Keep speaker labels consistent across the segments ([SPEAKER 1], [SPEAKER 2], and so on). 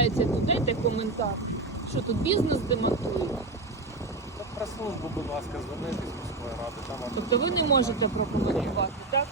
[SPEAKER 1] відбувається тут? Дайте коментар. Що тут бізнес демонтують?
[SPEAKER 2] Так про службу, будь ласка, звернитись з міської ради. Там вам
[SPEAKER 1] Тобто ви не можете прокоментувати, так?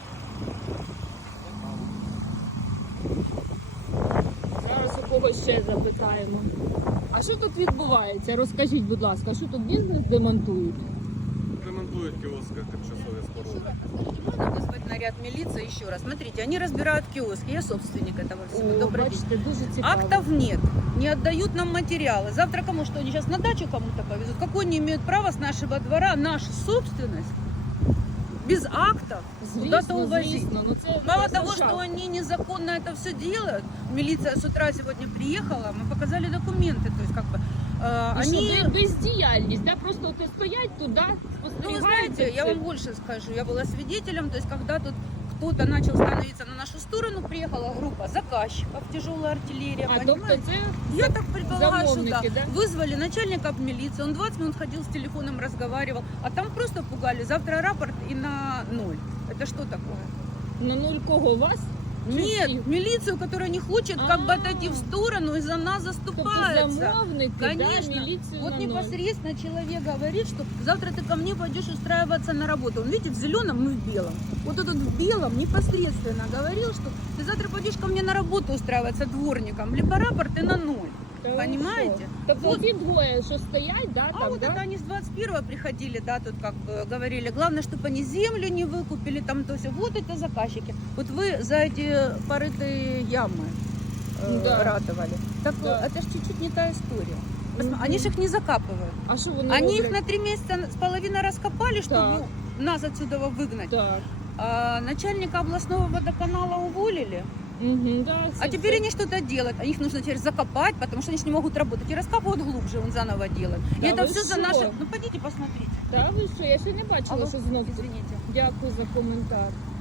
[SPEAKER 1] Зараз у когось ще запитаємо. А що тут відбувається? Розкажіть, будь ласка, що тут бізнес демонтують?
[SPEAKER 2] ремонтують кіоски тимчасові споруди.
[SPEAKER 3] Можно вызвать наряд милиции еще раз? Смотрите, они разбирают киоски. Я собственник этого всего.
[SPEAKER 1] О,
[SPEAKER 3] Добрый день.
[SPEAKER 1] бачите, дуже цікаво.
[SPEAKER 3] Актов нет, не отдают нам материалы. Завтра кому что, они сейчас на дачу кому-то повезут? Какой они имеют право с нашего двора, нашу собственность, без актов куда-то увозить?
[SPEAKER 1] Звісно, ну це
[SPEAKER 3] Мало
[SPEAKER 1] просто
[SPEAKER 3] того,
[SPEAKER 1] жах.
[SPEAKER 3] что они незаконно это все делают, милиция с утра сегодня приехала, мы показали документы, то есть как бы
[SPEAKER 1] Они бездіяльність, да? Просто от стоять туди,
[SPEAKER 3] Ну, вы
[SPEAKER 1] спостерігають.
[SPEAKER 3] знаете, я вам больше скажу. Я была свидетелем, то есть когда тут кто-то начал становиться на нашу сторону, приехала группа заказчиков, тяжелая артиллерия,
[SPEAKER 1] А тобто
[SPEAKER 3] понимаете?
[SPEAKER 1] це
[SPEAKER 3] Я так предполагаю, что да.
[SPEAKER 1] замовники, да?
[SPEAKER 3] Вызвали начальника милиции, он 20 минут ходил с телефоном, разговаривал, а там просто пугали. Завтра рапорт и на ноль. Это что такое?
[SPEAKER 1] на нуль кого вас?
[SPEAKER 3] Нет, милицию, которая не хочет как бы
[SPEAKER 1] А.
[SPEAKER 3] отойти в сторону и за нас
[SPEAKER 1] Тобто
[SPEAKER 3] заступается.
[SPEAKER 1] замовники, да,
[SPEAKER 3] Конечно.
[SPEAKER 1] міліцію
[SPEAKER 3] Вот
[SPEAKER 1] на ноль.
[SPEAKER 3] непосредственно человек говорит, что завтра ты ко мне пойдешь устраиваться на работу. Он, видите, в зеленом, мы в белом. Вот этот в белом непосредственно говорил, что ты завтра пойдешь ко мне на работу устраиваться дворником, либо рапорт и на ноль.
[SPEAKER 1] Та ви
[SPEAKER 3] Понимаете?
[SPEAKER 1] що? Тобто
[SPEAKER 3] Вот.
[SPEAKER 1] ці двоє, що стоять, да,
[SPEAKER 3] А
[SPEAKER 1] там,
[SPEAKER 3] вот
[SPEAKER 1] да?
[SPEAKER 3] это они с 21-го приходили, да, тут как бы говорили, главное, чтобы они землю не выкупили, там то все. Вот это заказчики. Вот вы за эти порытые ямы
[SPEAKER 1] Да.
[SPEAKER 3] ратовали. Так
[SPEAKER 1] Да.
[SPEAKER 3] это же чуть-чуть не та история.
[SPEAKER 1] Мгм.
[SPEAKER 3] Они же их не закапывают.
[SPEAKER 1] А що вони
[SPEAKER 3] Они их
[SPEAKER 1] роблять?
[SPEAKER 3] на 3 месяца с половиной раскопали, чтобы
[SPEAKER 1] Так.
[SPEAKER 3] нас отсюда выгнать.
[SPEAKER 1] Так.
[SPEAKER 3] А начальника областного водоканала уволили.
[SPEAKER 1] Угу, да,
[SPEAKER 3] А теперь они что-то делают. А их нужно теперь закопать, потому что они же не могут работать. И раскапывают глубже, он заново делает.
[SPEAKER 1] Да
[SPEAKER 3] И это
[SPEAKER 1] вы
[SPEAKER 3] все за
[SPEAKER 1] что?
[SPEAKER 3] наши... Ну, пойдите посмотрите.
[SPEAKER 1] Та ви що, я ще не бачила,
[SPEAKER 3] Алло,
[SPEAKER 1] що знов.
[SPEAKER 3] извините.
[SPEAKER 1] Дякую за коментар.